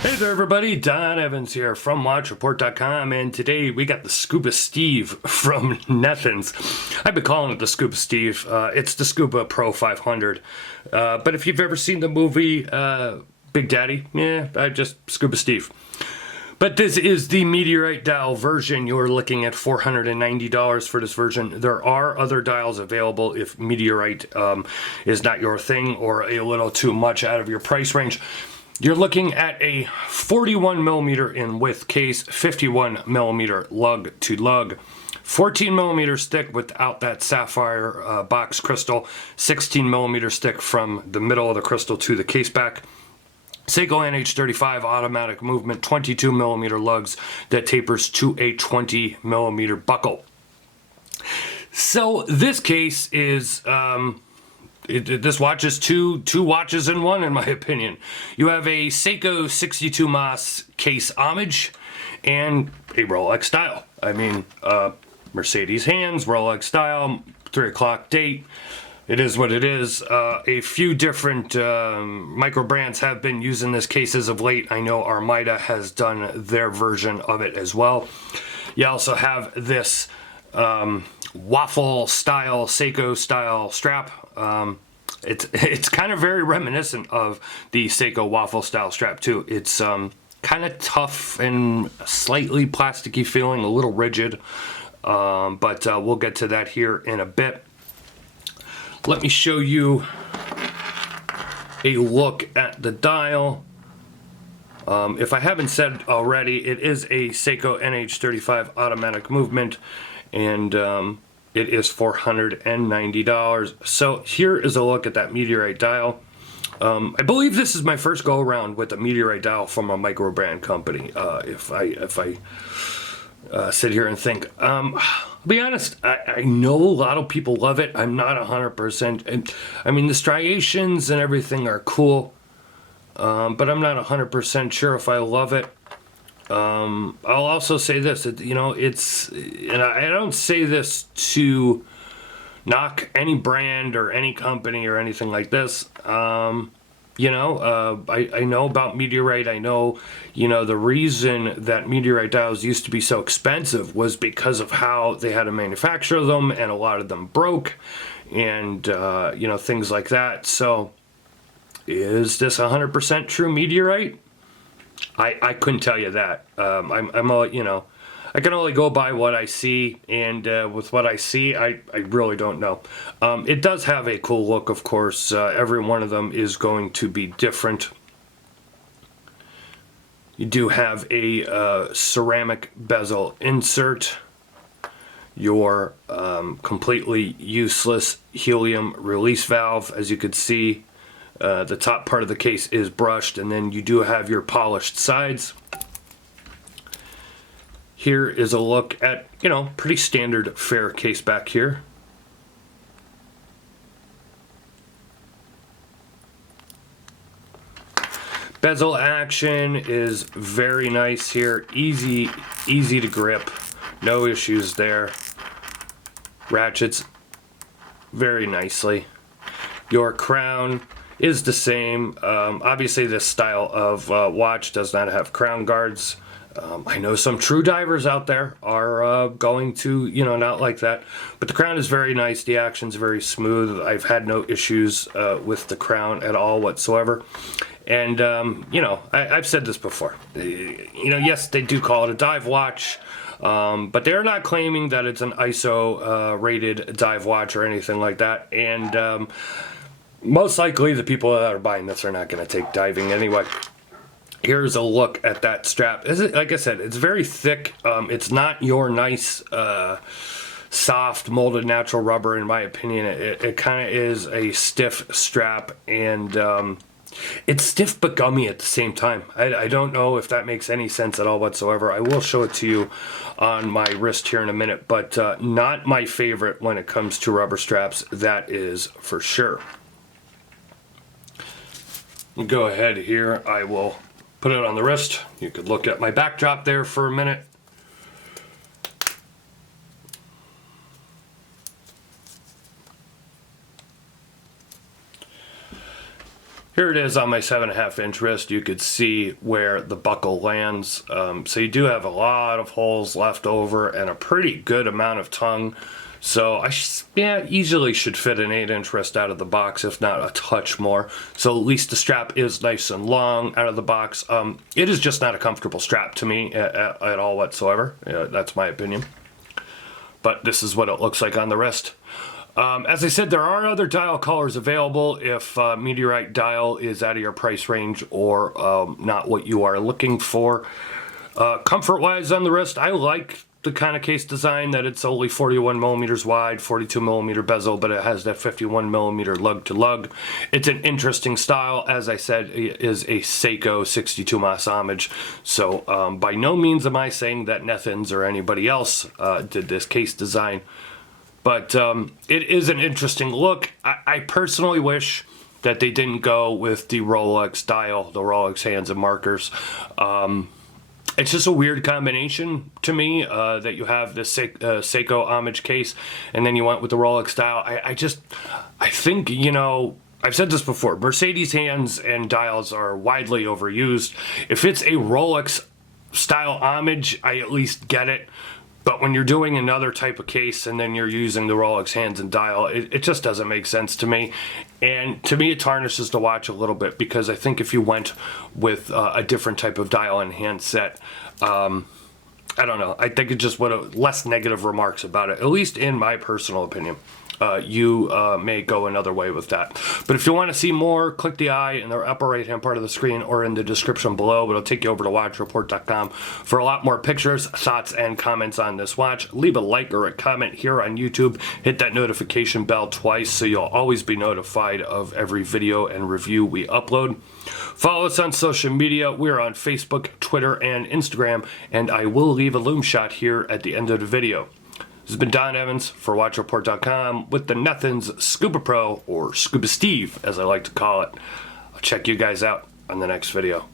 Hey there everybody, Don Evans here from WatchReport.com, and today we got the Scuba Steve from Nethuns. I've been calling it the Scuba Steve. It's the Scuba Pro 500. But if you've ever seen the movie Big Daddy, I just Scuba Steve. But this is the Meteorite dial version. You're looking at $490 for this version. There are other dials available if Meteorite is not your thing or a little too much out of your price range. You're looking at a 41mm in width case, 51mm lug to lug, 14mm stick without that sapphire box crystal, 16mm stick from the middle of the crystal to the case back. Seiko NH35 automatic movement, 22mm lugs that tapers to a 20mm buckle. So this case is this watch is two watches in one, in my opinion. You have a Seiko 62 Mas case Homage and a Rolex dial. I mean, Mercedes hands, Rolex dial, 3 o'clock date. It is what it is. A few different micro brands have been using this case as of late. I know Armida has done their version of it as well. You also have this waffle style, Seiko style strap. It's kind of very reminiscent of the Seiko waffle style strap too. It's kind of tough and slightly plasticky feeling, a little rigid, but we'll get to that here in a bit. Let me show you a look at the dial. If I haven't said already, it is a Seiko NH35 automatic movement, and it is $490. So here is a look at that Meteorite dial. I believe this is my first go around with a Meteorite dial from a micro brand company. If I sit here and think, I'll be honest, I know a lot of people love it. I'm not 100%. I mean, the striations and everything are cool, but I'm not 100% sure if I love it. I'll also say this, you know, and I don't say this to knock any brand or any company or anything like this. You know, I know about Meteorite. I know, you know, the reason that Meteorite dials used to be so expensive was because of how they had to manufacture them, and a lot of them broke, and, you know, things like that. So, is this 100% true Meteorite? I couldn't tell you that. I'm all, you know, I can only go by what I see, and with what I see, I really don't know. It does have a cool look, of course. Every one of them is going to be different. You do have a ceramic bezel insert, your completely useless helium release valve, as you could see. The top part of the case is brushed, and then you do have your polished sides. Here is a look at, you know, pretty standard fair case back here. Bezel action is very nice here. Easy to grip. No issues there. Ratchets very nicely. Your crown is the same. Obviously this style of watch does not have crown guards. I know some true divers out there are going to, you know, not like that, but the crown is very nice. The action's very smooth. I've had no issues with the crown at all whatsoever. And you know, I've said this before, you know, yes, they do call it a dive watch, but they're not claiming that it's an ISO rated dive watch or anything like that. And most likely the people that are buying this are not going to take diving anyway. Here's a look at that strap. Like I said, it's very thick. It's not your nice soft molded natural rubber, in my opinion. It kind of is a stiff strap, and it's stiff but gummy at the same time. I don't know if that makes any sense at all whatsoever. I will show it to you on my wrist here in a minute, but not my favorite when it comes to rubber straps, that is for sure. Go ahead here, I will put it on the wrist. You could look at my backdrop there for a minute. Here it is on my 7.5-inch wrist. You could see where the buckle lands. So you do have a lot of holes left over and a pretty good amount of tongue. So I easily should fit an 8-inch wrist out of the box, if not a touch more. So at least the strap is nice and long out of the box. It is just not a comfortable strap to me at all whatsoever. That's my opinion. But this is what it looks like on the wrist. As I said, there are other dial colors available if Meteorite dial is out of your price range or not what you are looking for. Comfort-wise on the wrist, I like the kind of case design that it's only 41 millimeters wide, 42 millimeter bezel, but it has that 51 millimeter lug to lug. It's an interesting style. As I said, it is a Seiko 62 mas Homage. So by no means am I saying that Nethuns or anybody else did this case design. But it is an interesting look. I personally wish that they didn't go with the Rolex dial, the Rolex hands and markers. It's just a weird combination to me that you have the Seiko Homage case and then you went with the Rolex dial. I think, you know, I've said this before, Mercedes hands and dials are widely overused. If it's a Rolex style Homage, I at least get it. But when you're doing another type of case and then you're using the Rolex hands and dial, it just doesn't make sense to me. And to me, it tarnishes the watch a little bit because I think if you went with a different type of dial and handset, I don't know. I think it just would have less negative remarks about it, at least in my personal opinion. You may go another way with that. But if you want to see more, click the eye in the upper right hand part of the screen or in the description below. It'll take you over to watchreport.com for a lot more pictures, thoughts, and comments on this watch. Leave a like or a comment here on YouTube. Hit that notification bell twice so you'll always be notified of every video and review we upload. Follow us on social media. We're on Facebook, Twitter, and Instagram, and I will leave a loom shot here at the end of the video. This has been Don Evans for WatchReport.com with the Nethuns Scuba Pro, or Scuba Steve as I like to call it. I'll check you guys out on the next video.